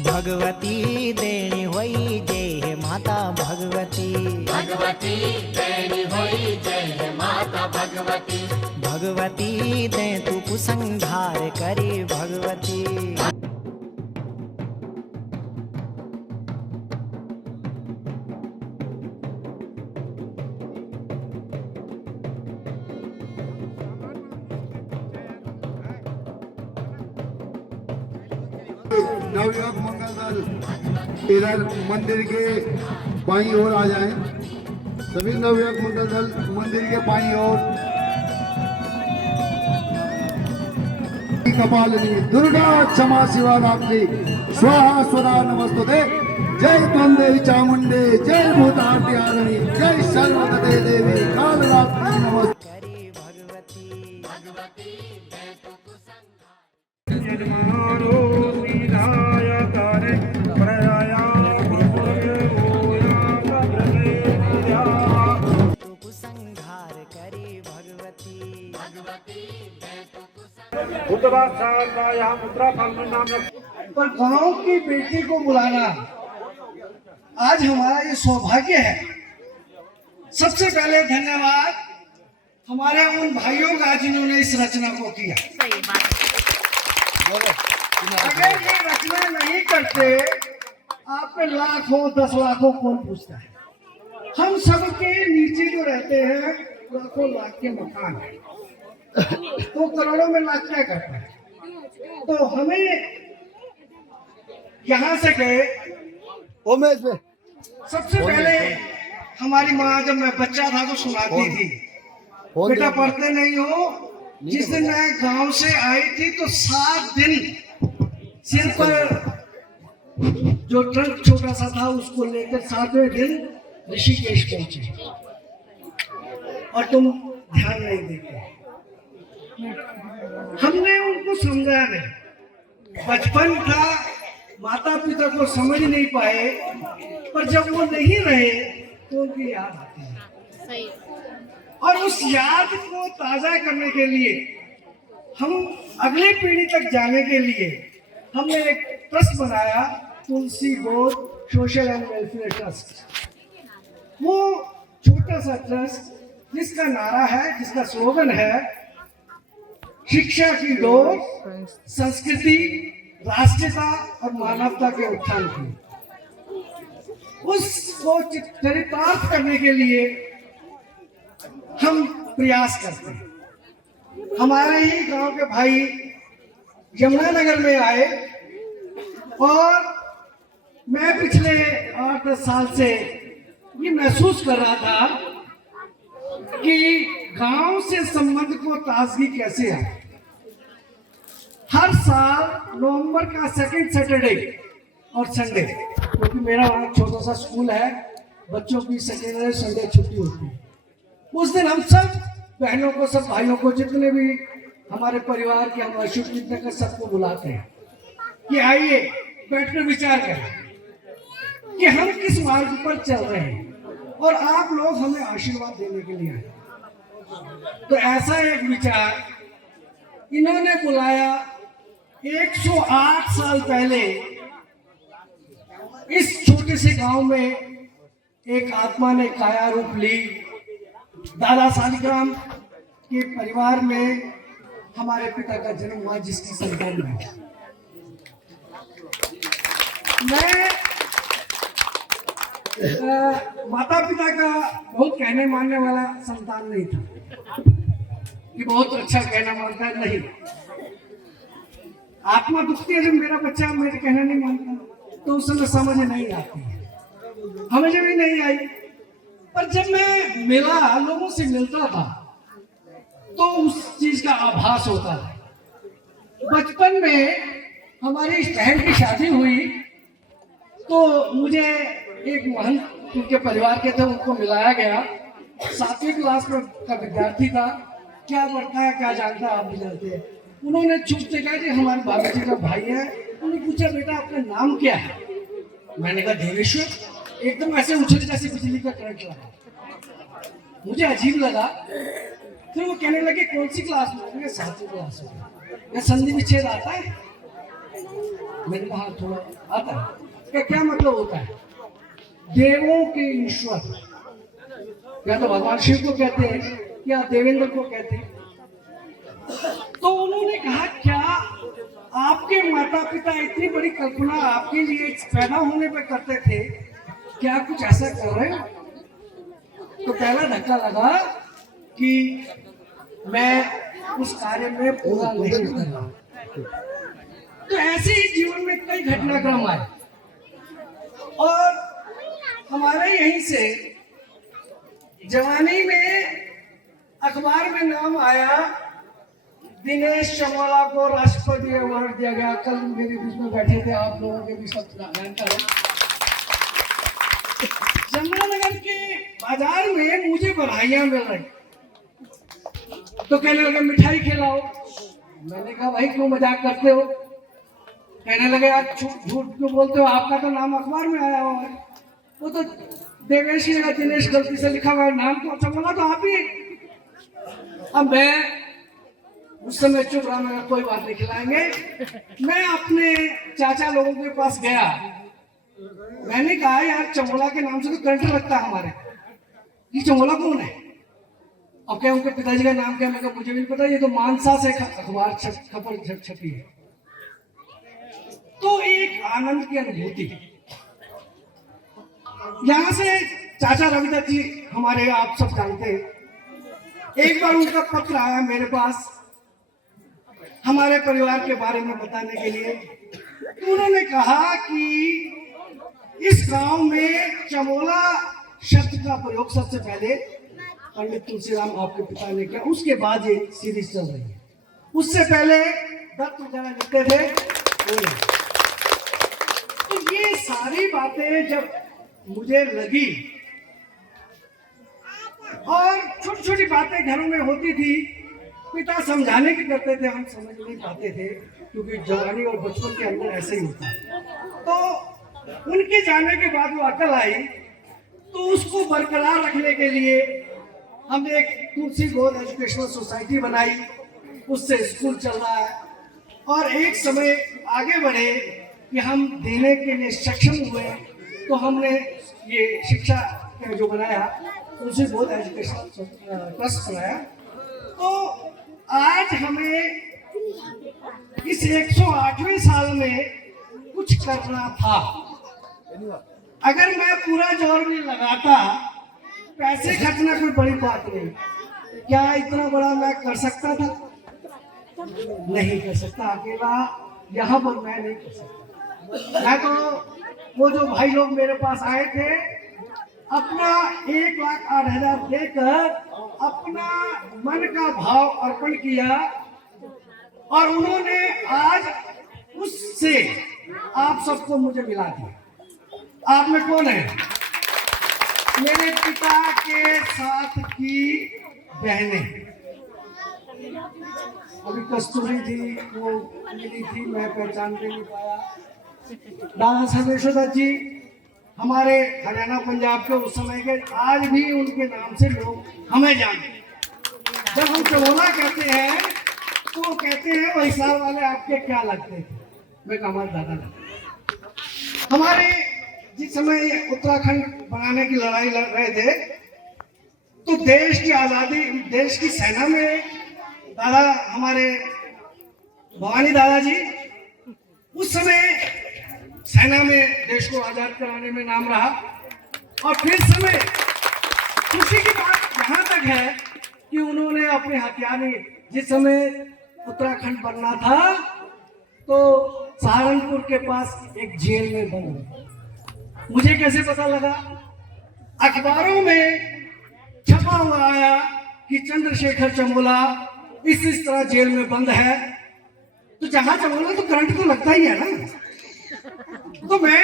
भगवती देणी होई जय हे माता भगवती। भगवती देणी होई जय हे माता भगवती। भगवती दे तू कुसंहार करी भगवती। नवयुवक मंगल दल इधर मंदिर के बाईं ओर आ जाएं। सभी नवयुवक मंगल दल मंदिर के बाईं ओर। कपालिनी दुर्गा क्षमा शिवा रात्रि स्वाहा स्वरा नमस्तुते। जय त्वं देवी चामुंडे जय भूतात्यारिणी जय सर्वगते देवी कालरात्रि नमस्ते। करी भगवती। भगवती दे तू कुसंहार। तू कुसंहार करी भगवती। भगवती दे तू कुसंहार। पर गांव की बेटी को बुलाना आज हमारा ये सौभाग्य है। सबसे पहले धन्यवाद हमारे उन भाइयों का जिन्होंने इस रचना को किया। अगर ये रचना नहीं करते आप पे लाखों 10 लाखों कौन पूछता है। हम सबके नीचे जो रहते हैं लाखों लाख के मकान है, तो करोड़ों में लाख क्या करता है। तो हमें यहाँ से गए सबसे पहले हमारी माँ जब मैं बच्चा था तो सुनाती थी, बेटा पढ़ते नहीं हो। जिस दिन मैं गांव से आई थी तो 7 दिन सिर पर जो ट्रक छोटा सा था उसको लेकर 7वें दिन ऋषिकेश पहुंचे और तुम ध्यान नहीं देते। हमने उनको समझाया नहीं। बचपन था, माता पिता को समझ नहीं पाए, पर जब वो नहीं रहे तो उनकी याद आती है। और उस याद को ताजा करने के लिए हम अगली पीढ़ी तक जाने के लिए हमने एक ट्रस्ट बनाया, तुलसी बोध सोशल एंड वेलफेयर ट्रस्ट। वो छोटा सा ट्रस्ट जिसका नारा है, जिसका स्लोगन है, शिक्षा की डोर, संस्कृति, राष्ट्रीयता और मानवता के उत्थान की। उसको चरितार्थ करने के लिए हम प्रयास करते हैं। हमारे ही गांव के भाई यमुनानगर में आए और मैं पिछले 8-10 साल से ये महसूस कर रहा था कि गांव से संबंध को ताजगी कैसे आए। हर साल नवंबर का 2nd सैटरडे और संडे, क्योंकि मेरा वहाँ छोटा सा स्कूल है, बच्चों की सैटरडे संडे छुट्टी होती है। उस दिन हम सब बहनों को, सब भाइयों को, जितने भी हमारे परिवार के हम अशुभ चिंतक कर सबको बुलाते हैं कि आइए बैठकर विचार करें कि हम किस मार्ग पर चल रहे हैं और आप लोग हमें आशीर्वाद देने के लिए आए। तो ऐसा एक विचार इन्होंने बुलाया 108 साल पहले। इस छोटे से गांव में एक आत्मा ने काया रूप ली। दादा सालिग्राम के परिवार में हमारे पिता का जन्म हुआ, जिसकी संतान है मैं। माता पिता का बहुत कहने मानने वाला संतान नहीं था कि बहुत अच्छा कहना मानता है, नहीं। आत्मा दुखती है जब मेरा बच्चा मेरे कहना नहीं मानता, तो उस समय समझ नहीं आती, हमें भी नहीं आई। पर जब मैं मिला, लोगों से मिलता था, तो उस चीज का आभास होता था। बचपन में हमारी बहन की शादी हुई तो मुझे एक महंत उनके परिवार के थे, उनको मिलाया गया। 7वीं क्लास में का विद्यार्थी था, क्या पढ़ता है क्या जानता है, आप भी जानते हैं। उन्होंने चुप से कहा कि हमारे बाबा जी का भाई है। उन्होंने पूछा बेटा आपका नाम क्या है। मैंने कहा देवेश्वर। एकदम ऐसे उछल जैसे बिजली का करंट लगा, मुझे अजीब लगा। फिर वो कहने लगे कौन सी क्लास में। 7वीं क्लास में। संधि विच्छेद आता है। मैंने कहा थोड़ा आता है क्या मतलब होता है? देवों के ईश्वर, या तो भगवान शिव को कहते हैं या देवेंद्र को कहते हैं। तो उन्होंने कहा क्या आपके माता पिता इतनी बड़ी कल्पना आपके लिए पैदा होने पर करते थे, क्या कुछ ऐसा कर रहे हो? तो पहला धक्का लगा कि मैं उस कार्य में पूरा नहीं कर रहा। तो ऐसे ही जीवन में कई घटनाक्रम आए और हमारे यहीं से जवानी में अखबार में नाम आया, दिनेश चमोला को राष्ट्रपति अवार्ड दिया गया। कल मेरे बीच में बैठे थे, आप लोगों के भी सब जानकार है। जमुनानगर के बाजार में मुझे बधाइयां मिल रही, तो कहने लगे मिठाई खिलाओ। मैंने कहा भाई क्यों मजाक करते हो? कहने लगे आप झूठ क्यों बोलते हो, आपका तो नाम अखबार में आया हुआ है। वो तो देवेश या दिनेश गलती से लिखा हुआ है, नाम तो चमोला तो आप ही। अब मैं उस समय चुप रहा, मैं कोई बात नहीं खिलाएंगे। मैं अपने चाचा लोगों के पास गया, मैंने कहा यार चमोला के नाम से तो करंट लगता है हमारे, ये चमोला कौन है? अब क्या उनके पिताजी का नाम क्या? मैं कहा मुझे भी पता, ये तो मानसा से अखबार खबर छपी है। तो एक आनंद की अनुभूति। यहां से चाचा रविदास जी हमारे, आप सब जानते हैं, एक बार उनका पत्र आया मेरे पास हमारे परिवार के बारे में बताने के लिए। तो उन्होंने कहा कि इस गांव में चमोला शब्द का प्रयोग सबसे पहले पंडित तुलसीराम आपके पिता ने किया, उसके बाद ये सीरीज चल रही है। उससे पहले दत्त वगैरह लिखते थे। तो ये सारी बातें जब मुझे लगी, और छोटी छोटी बातें घरों में होती थी, पिता समझाने की करते थे, हम समझ नहीं पाते थे क्योंकि जवानी और बचपन के अंदर ऐसे ही होता। तो उनके जाने के बाद वो अकल आई, तो उसको बरकरार रखने के लिए हमने एक तुलसी गोद एजुकेशनल सोसाइटी बनाई, उससे स्कूल चल रहा है। और एक समय आगे बढ़े कि हम देने के लिए सक्षम हुए, तो हमने ये शिक्षा जो बनाया तुलसी गोद एजुकेशनल ट्रस्ट बनाया। तो आज हमें इस 108वें साल में कुछ करना था। अगर मैं पूरा जोर नहीं लगाता, पैसे खर्चना कोई बड़ी बात नहीं, क्या इतना बड़ा मैं कर सकता था? नहीं कर सकता, अकेला यहाँ पर मैं नहीं कर सकता। मैं तो वो जो भाई लोग मेरे पास आए थे, अपना 1,08,000 देकर अपना मन का भाव अर्पण किया, और उन्होंने आज उससे आप सबको मुझे मिला दिया। आप में कौन है? मेरे पिता के साथ की बहनें। अभी कस्तूरी थी, वो मिली थी, मैं पहचान के नहीं पाया। दादा सर्वेश्वर जी हमारे हरियाणा पंजाब के उस समय के, आज भी उनके नाम से लोग हमें जानते। जब हम चमोला कहते हैं तो वो कहते हैं वो हिसाब वाले आपके क्या लगते थे? मैं हमारे दादा लगते। हमारे जिस समय उत्तराखंड बनाने की लड़ाई लड़ रहे थे, तो देश की आजादी, देश की सेना में दादा हमारे भवानी दादाजी उस समय सेना में देश को आजाद कराने में नाम रहा। और फिर समय खुशी की बात यहाँ तक है कि उन्होंने अपने हथियार, जिस समय उत्तराखंड बनना था तो सहारनपुर के पास एक जेल में बंद हुआ। मुझे कैसे पता लगा? अखबारों में छपा हुआ आया कि चंद्रशेखर चमोला इस तरह जेल में बंद है। तो जहां चमोला तो करंट तो लगता ही है ना। तो मैं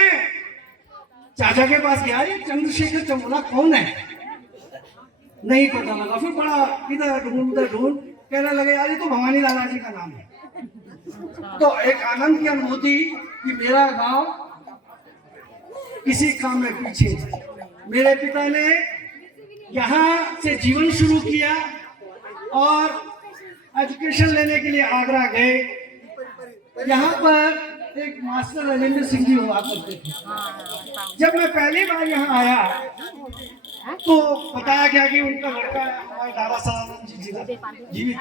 चाचा के पास गया, ये चंद्रशेखर चमोला कौन है? नहीं पता लगा। फिर बड़ा इधर ढूंढ उधर ढूंढ, कहने लगे यार ये तो भवानी दादाजी का नाम है। तो एक आनंद की अनुभूति कि मेरा गांव किसी काम में पीछे। मेरे पिता ने यहाँ से जीवन शुरू किया और एजुकेशन लेने के लिए आगरा गए। यहाँ पर एक मास्टर राजेंद्र सिंह जी हुआ करते थे। जब मैं पहली बार यहाँ आया तो बताया गया कि उनका लड़का हमारे दादा साहब जीवित थे।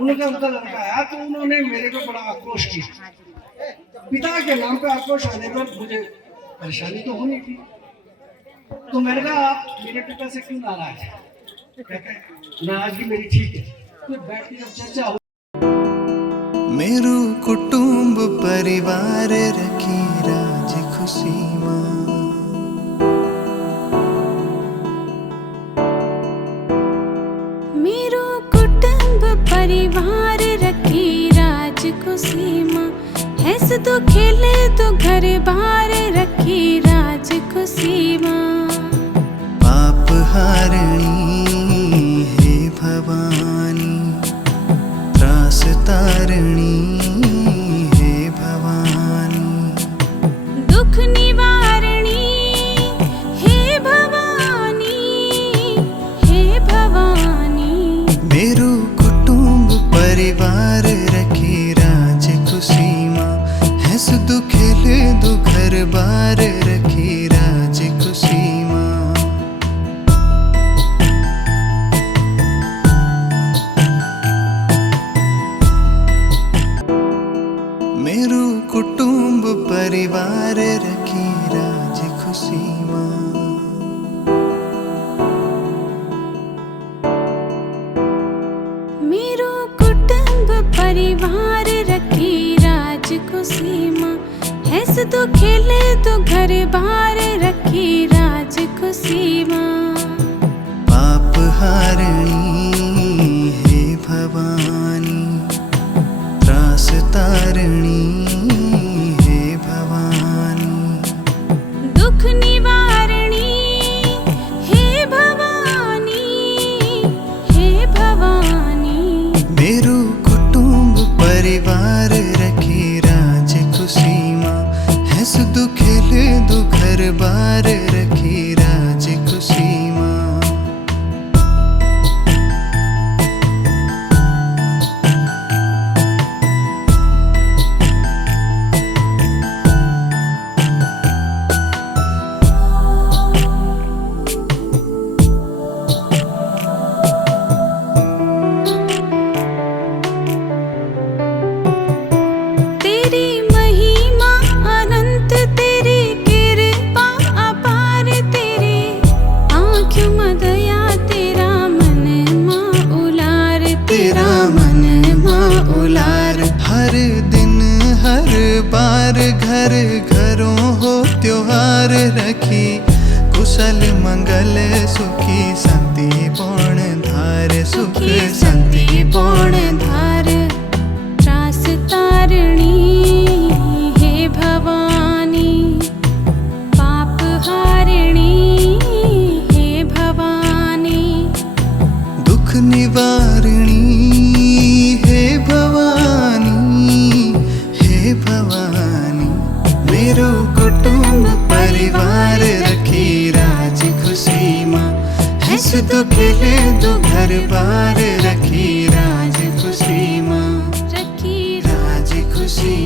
उनका लड़का आया तो उन्होंने मेरे को बड़ा आक्रोश किया। पिता के नाम पे आक्रोश आने पर मुझे परेशानी तो होनी थी, तो मैंने कहा आप मेरे पिता से क्यों नाराज हैं? नाराजगी मेरी ठीक है, तो बैठ के जब चर्चा हो। मेरू कुटुंब परिवार रखी राज खुशी मां, मेरो कुटुंब परिवार रखी राज खुशी मां, हैस तो खेले तो घर बार रखी राज खुशी मां। पाप हारणी हे भवानी, त्रास तारणी हे भवानी, दुख निवारणी हे भवानी, हे भवानी। मेरू कुटुंब परिवार रखी राज खुशी मां, हैस दु खेले दु घर बार रखी राज खुशी मां। मेरू कुटुंब परिवार रखी राज खुशी मां, मेरो कुटुंब परिवार रखी राज खुशी मां, हैस तो खेले तो घर बार रखी राज खुशी मां। पाप हारणी हे भवानी, त्रास तारणी हे भवानी, दुख निवारणी हे भवानी, हे भवानी। मेरू कुटुंब परिवार रखी राज खुशी मां, हैस दु खेले दु घर बार रखी राज खुशी मां। तेरी महिमा अनंत, तेरी कृपा अपार, तेरे आँखों में दया, तेरा मन माँ उलार, तेरा मन माँ उलार। हर दिन हर बार घर घरों हो त्योहार रखी, कुशल मंगल सुखी संति पौण धार, सुख संति पौण धार। त्रास तारणी हे भवानी, पाप हारिणी हे भवानी, दुख निवारणी हे भवानी, हे भवानी। मेरो कुटुंब परिवार रखी राज खुशी मां, हैस दु खेले दु घर बार रखी राज खुशी मां, रखी राज खुशी